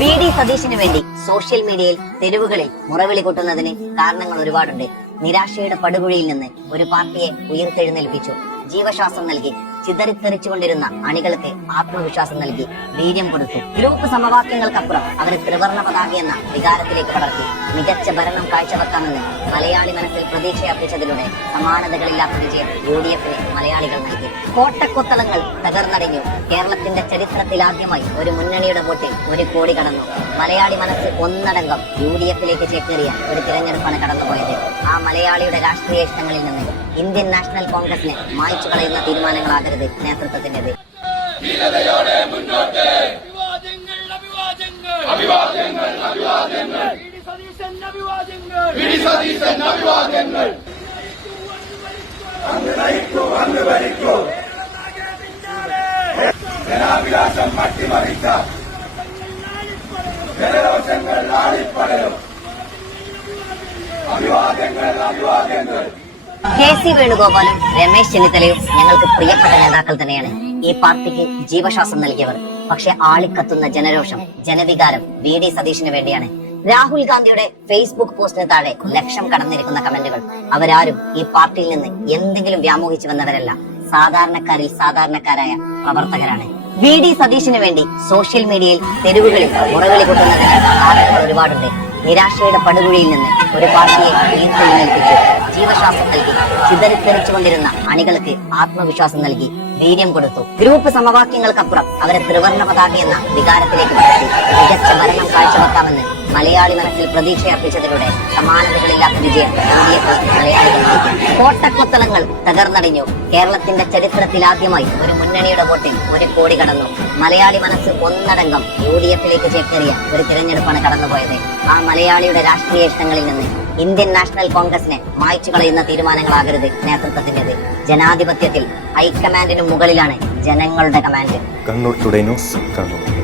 VD. സതീശന് വേണ്ടി social മീഡിയയിൽ തെരുവുകളിൽ മുറവിളി കൂട്ടുന്നതിന് കാരണങ്ങൾ ഒരുപാടുണ്ട്. നിരാശയുടെ പടുകുഴിയിൽ നിന്ന് ഒരു പാർട്ടിയെ ഉയർത്തെഴുന്നേൽപ്പിച്ചു, ജീവശ്വാസം നൽകി, ചിതറിത്തെറിച്ചുകൊണ്ടിരുന്ന അണികൾക്ക് ആത്മവിശ്വാസം നൽകി, വീര്യം കൊടുത്തു. ഗ്രൂപ്പ് സമവാക്യങ്ങൾക്കപ്പുറം അവർ ത്രിവർണ പതാക എന്ന വികാരത്തിലേക്ക് വളർത്തി. മികച്ച ഭരണം കാഴ്ചവെക്കാമെന്ന് മലയാളി മനസ്സിൽ പ്രതീക്ഷയർപ്പിച്ചതിലൂടെ സമാനതകളില്ലാത്ത വിജയം UDF-ന് മലയാളികൾ നൽകി. കോട്ടക്കൊത്തളങ്ങൾ തകർന്നടിഞ്ഞു. കേരളത്തിന്റെ ചരിത്രത്തിലാദ്യമായി ഒരു മുന്നണിയുടെ വോട്ടിൽ 1 കോടി കടന്നു. മലയാളി മനസ്സ് ഒന്നടങ്കം UDF-ലേക്ക് ചേക്കേറിയ ഒരു തിരഞ്ഞെടുപ്പാണ് കടന്നുപോയത്. ആ മലയാളിയുടെ രാഷ്ട്രീയ ഇഷ്ടങ്ങളിൽ നിന്ന് ഇന്ത്യൻ നാഷണൽ കോൺഗ്രസിനെ മായ്ച്ചു കളയുന്ന തീരുമാനങ്ങളാകരുത് നേതൃത്വത്തിന്റേത്. ജനാഭിലാഷം അട്ടിമറിച്ച ജനരോഷങ്ങൾ ആളിപ്പടരും. അഭിവാദ്യങ്ങൾ അഭിവാദ്യങ്ങൾ. KC വേണുഗോപാലും രമേശ് ചെന്നിത്തലയും ഞങ്ങൾക്ക് പ്രിയപ്പെട്ട നേതാക്കൾ തന്നെയാണ്. ഈ പാർട്ടിക്ക് ജീവശ്വാസം നൽകിയവർ. പക്ഷെ ആളിക്കത്തുന്ന ജനരോഷം, ജനവികാരം വി.ഡി. സതീശന് വേണ്ടിയാണ്. രാഹുൽ ഗാന്ധിയുടെ ഫേസ്ബുക്ക് പോസ്റ്റിന് താഴെ ലക്ഷം കടന്നിരിക്കുന്ന കമന്റുകൾ. അവരാരും ഈ പാർട്ടിയിൽ നിന്ന് എന്തെങ്കിലും വ്യാമോഹിച്ചു വന്നവരല്ല. സാധാരണക്കാരിൽ സാധാരണക്കാരായ പ്രവർത്തകരാണ്. വി.ഡി. സതീശന് വേണ്ടി സോഷ്യൽ മീഡിയയിൽ തെരുവുകളിൽ മുറവിളി കൂട്ടുന്നതിന് കാരണങ്ങൾ ഒരുപാടുണ്ട്. നിരാശയുടെ പടുകുഴിയിൽ നിന്ന് ഒരു പാർട്ടിയെ ഉയർത്തെഴുന്നേൽപ്പിച്ചു, ജീവശ്വാസം നൽകി, ചിതറിത്തെറിച്ചുകൊണ്ടിരുന്ന അണികൾക്ക് ആത്മവിശ്വാസം നൽകി, വീര്യം കൊടുത്തു. ഗ്രൂപ്പ് സമവാക്യങ്ങൾക്കപ്പുറം അവരെ ത്രിവർണ പതാക എന്ന വികാരത്തിലേക്ക് വളർത്തി. മികച്ച ഭരണം കാഴ്ചവെക്കാമെന്ന് മലയാളി മനസ്സിൽ പ്രതീക്ഷയർപ്പിച്ചതിലൂടെ സമാനതകളില്ലാത്ത വിജയം UDF-ന് മലയാളികൾ നൽകി. കോട്ടക്കൊത്തളങ്ങൾ തകർന്നടിഞ്ഞു. കേരളത്തിന്റെ ചരിത്രത്തിലാദ്യമായി ഒരു മുന്നണിയുടെ വോട്ടിൽ 1 കോടി കടന്നു. മലയാളി മനസ്സ് ഒന്നടങ്കം UDF-ലേക്ക് ചേക്കേറിയ ഒരു തിരഞ്ഞെടുപ്പാണ് കടന്നുപോയത്. ആ മലയാളിയുടെ രാഷ്ട്രീയ ഇഷ്ടങ്ങളിൽ നിന്ന് ഇന്ത്യൻ നാഷണൽ കോൺഗ്രസിനെ മായ്ച്ചു കളയുന്ന തീരുമാനങ്ങളാകരുത് നേതൃത്വത്തിന്റേത്. ജനാധിപത്യത്തിൽ ഹൈക്കമാൻഡിനു മുകളിലാണ് ജനങ്ങളുടെ command. Kannur today news, Kannur.